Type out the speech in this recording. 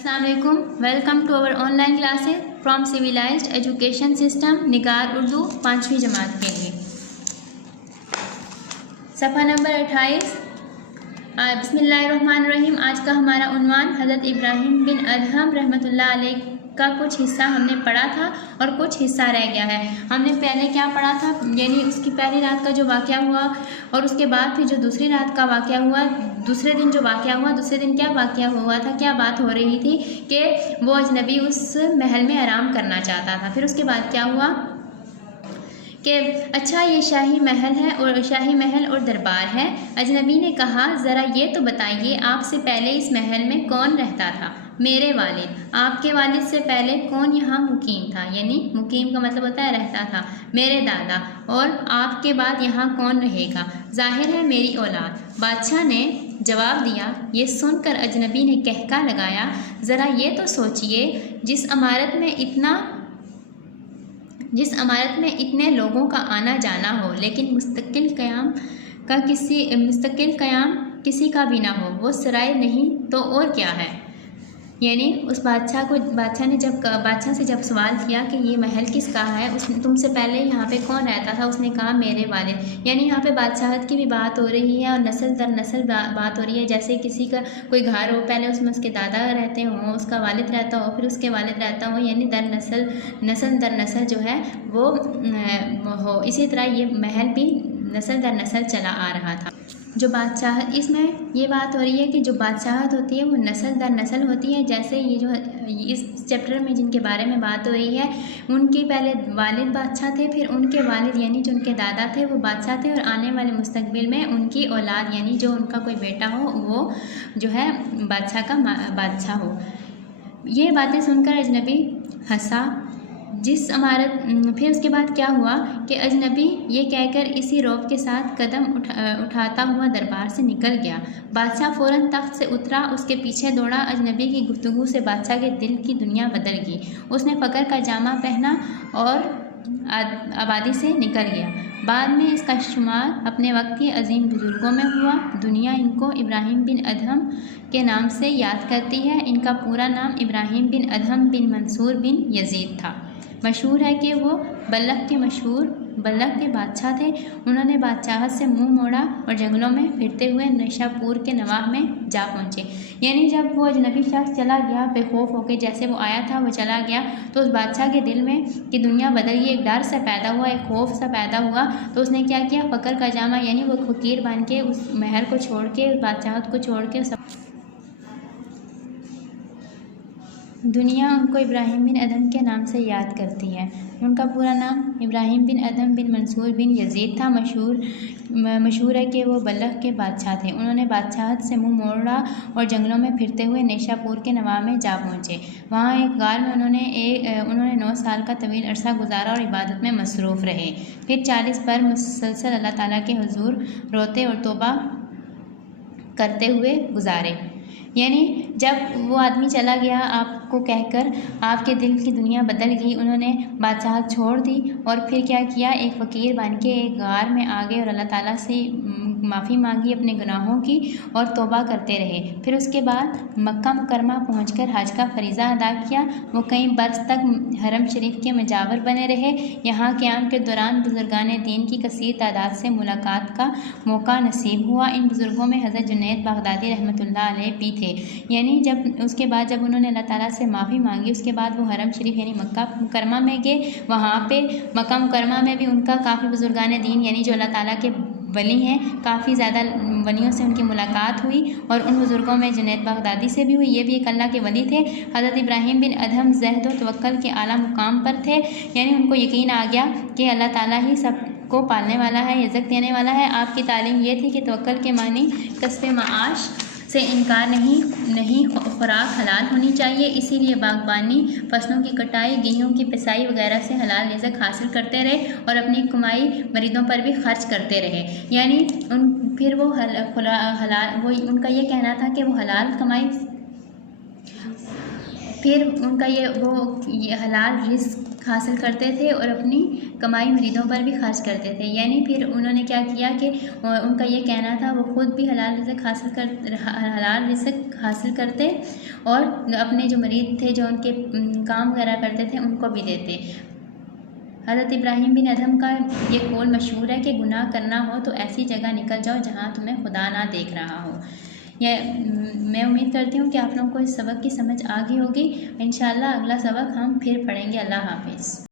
Assalamualaikum. Welcome to our online classes from Civilized Education System निगार उर्दू 5वीं जमात के लिए। सफ़ा नंबर 28। बिस्मिल्लाहिर्रहमानिर्रहीम। आज का हमारा उन्वान हज़रत इब्राहिम बिन अदहम रहमतुल्लाह अलैह का कुछ हिस्सा हमने पढ़ा था और कुछ हिस्सा रह गया है। हमने पहले क्या पढ़ा था, यानी उसकी पहली रात का जो वाक़या हुआ और उसके बाद फिर जो दूसरी रात का वाक़या हुआ, दूसरे दिन जो वाक़या हुआ, दूसरे दिन क्या वाक़या हुआ था, क्या बात हो रही थी कि वो अजनबी उस महल में आराम करना चाहता था। फिर उसके बाद क्या हुआ कि अच्छा ये शाही महल है और शाही महल और दरबार है। अजनबी ने कहा ज़रा ये तो बताइए आपसे पहले इस महल में कौन रहता था। मेरे वालिद। आपके वालिद से पहले कौन यहाँ मुकीम था, यानी मुकीम का मतलब होता है रहता था। मेरे दादा। और आपके बाद यहाँ कौन रहेगा। जाहिर है मेरी औलाद। बादशाह ने जवाब दिया। ये सुनकर अजनबी ने कहका लगाया, ज़रा ये तो सोचिए जिस इमारत में इतने लोगों का आना जाना हो लेकिन मुस्तकिल क़याम किसी का भी ना हो, वो सराय नहीं तो और क्या है। यानी उस बादशाह से जब सवाल किया कि ये महल किसका है, उसने तुमसे पहले यहाँ पे कौन रहता था, उसने कहा मेरे वालिद। यानी यहाँ पे बादशाहत की भी बात हो रही है और नस्ल दर नस्ल बात हो रही है। जैसे किसी का कोई घर हो, पहले उसमें उसके दादा रहते हों, उसका वालिद रहता हो, फिर उसके वालिद रहता हो, यानी नस्ल दर नस्ल जो है वो हो। इसी तरह ये महल भी नस्ल दर नस्ल चला आ रहा था। जो बादशाहत, इसमें ये बात हो रही है कि जो बादशाहत होती है वो नस्ल दर नस्ल होती है। जैसे ये जो इस चैप्टर में जिनके बारे में बात हो रही है, उनके पहले वालिद बादशाह थे, फिर उनके वालिद यानी जो उनके दादा थे वो बादशाह थे, और आने वाले मुस्तकबिल में उनकी औलाद यानी जो उनका कोई बेटा हो वो जो है बादशाह का बादशाह हो। ये बातें सुनकर अजनबी हंसा। फिर उसके बाद क्या हुआ कि अजनबी ये कहकर इसी रौब के साथ कदम उठाता हुआ दरबार से निकल गया। बादशाह फ़ौरन तख्त से उतरा, उसके पीछे दौड़ा। अजनबी की गुफ्तगू से बादशाह के दिल की दुनिया बदल गई। उसने फ़क्र का जामा पहना और आबादी से निकल गया। बाद में इसका शुमार अपने वक्त के अजीम बुजुर्गों में हुआ। दुनिया इनको इब्राहिम बिन अदहम के नाम से याद करती है। इनका पूरा नाम इब्राहिम बिन अदहम बिन मंसूर बिन यजीद था। मशहूर है कि वो बल्लख के बादशाह थे। उन्होंने बादशाहत से मुंह मोड़ा और जंगलों में फिरते हुए निशापुर के नवाह में जा पहुँचे। यानी जब वो अजनबी शख्स चला गया, बेखौफ होकर, जैसे वो आया था वो चला गया, तो उस बादशाह के दिल में कि दुनिया बदल गई, एक डर सा पैदा हुआ, एक खौफ सा पैदा हुआ। तो उसने क्या किया, फ़क्र का जामा यानी वो फ़कीर बन के उस महल को छोड़ के, उस बादशाहत को छोड़ के दुनिया उनको इब्राहिम बिन अदहम के नाम से याद करती है। उनका पूरा नाम इब्राहिम बिन अदहम बिन मंसूर बिन यजीद था। मशहूर है कि वो बल्लख के बादशाह थे। उन्होंने बादशाहत से मुंह मोड़ा और जंगलों में फिरते हुए निशापुर के नवाह में जा पहुँचे। वहाँ एक गार में उन्होंने 9 साल का तवील अरसा गुजारा और इबादत में मसरूफ़ रहे। फिर 40 पर मुसलसल अल्लाह ताला के हुजूर रोते और तौबा करते हुए गुजारे। यानी जब वो आदमी चला गया आपको कहकर आपके दिल की दुनिया बदल गई, उन्होंने बादशाहत छोड़ दी और फिर क्या किया, एक फ़कीर बन के एक गार में आ गए और अल्लाह ताला से माफ़ी मांगी अपने गुनाहों की और तौबा करते रहे। फिर उसके बाद मक्का मुकरमा पहुंचकर हज का फरीज़ा अदा किया। वो कई बरस तक हरम शरीफ के मजावर बने रहे। यहाँ क़याम के दौरान बुजुर्गान दीन की कसीर तादाद से मुलाकात का मौका नसीब हुआ। इन बुज़ुर्गों में हज़रत जुनैद बगदादी रहमतुल्लाह अलैह भी थे। यानी उसके बाद जब उन्होंने अल्लाह ताला से माफ़ी मांगी, उसके बाद वो हरम शरीफ यानी मक्का मुकरमा में गए। वहाँ पे मक्का मुकरमा में भी उनका काफ़ी बुजुर्गान दीन यानी जो अल्लाह ताला के वली हैं, काफ़ी ज़्यादा वलियों से उनकी मुलाकात हुई और उन बुज़ुर्गों में जुनैद बगदादी से भी हुई। ये भी एक अल्लाह के वली थे। हज़रत इब्राहिम बिन अदहम ज़हद व तवक्कल के आला मुकाम पर थे। यानी उनको यकीन आ गया कि अल्लाह ताला ही सबको पालने वाला है, रिज़्क़ देने वाला है। आपकी तालीम ये थी कि तवक्कल के मानी कस्ब माश से इनकार नहीं, खुराक हलाल होनी चाहिए। इसीलिए बागबानी, फसलों की कटाई, गेहूं की पिसाई वगैरह से हलाल रिज़्क़ हासिल करते रहे और अपनी कमाई मरीदों पर भी खर्च करते रहे। यानी फिर वो हलाल, वो उनका ये कहना था कि वो हलाल कमाई फिर उनका ये हलाल रिज़्क हासिल करते थे और अपनी कमाई मुरीदों पर भी खर्च करते थे। यानी फिर उन्होंने क्या किया कि उनका ये कहना था वो ख़ुद भी हलाल रिज़्क हासिल करते और अपने जो मुरीद थे, जो उनके काम वगैरह करते थे, उनको भी देते। हज़रत इब्राहीम बिन अदहम का ये कौल मशहूर है कि गुनाह करना हो तो ऐसी जगह निकल जाओ जहाँ तुम्हें खुदा ना देख रहा हो। मैं उम्मीद करती हूँ कि आप लोगों को इस सबक की समझ आ गई होगी। इंशाअल्लाह अगला सबक हम फिर पढ़ेंगे। अल्लाह हाफ़िज़।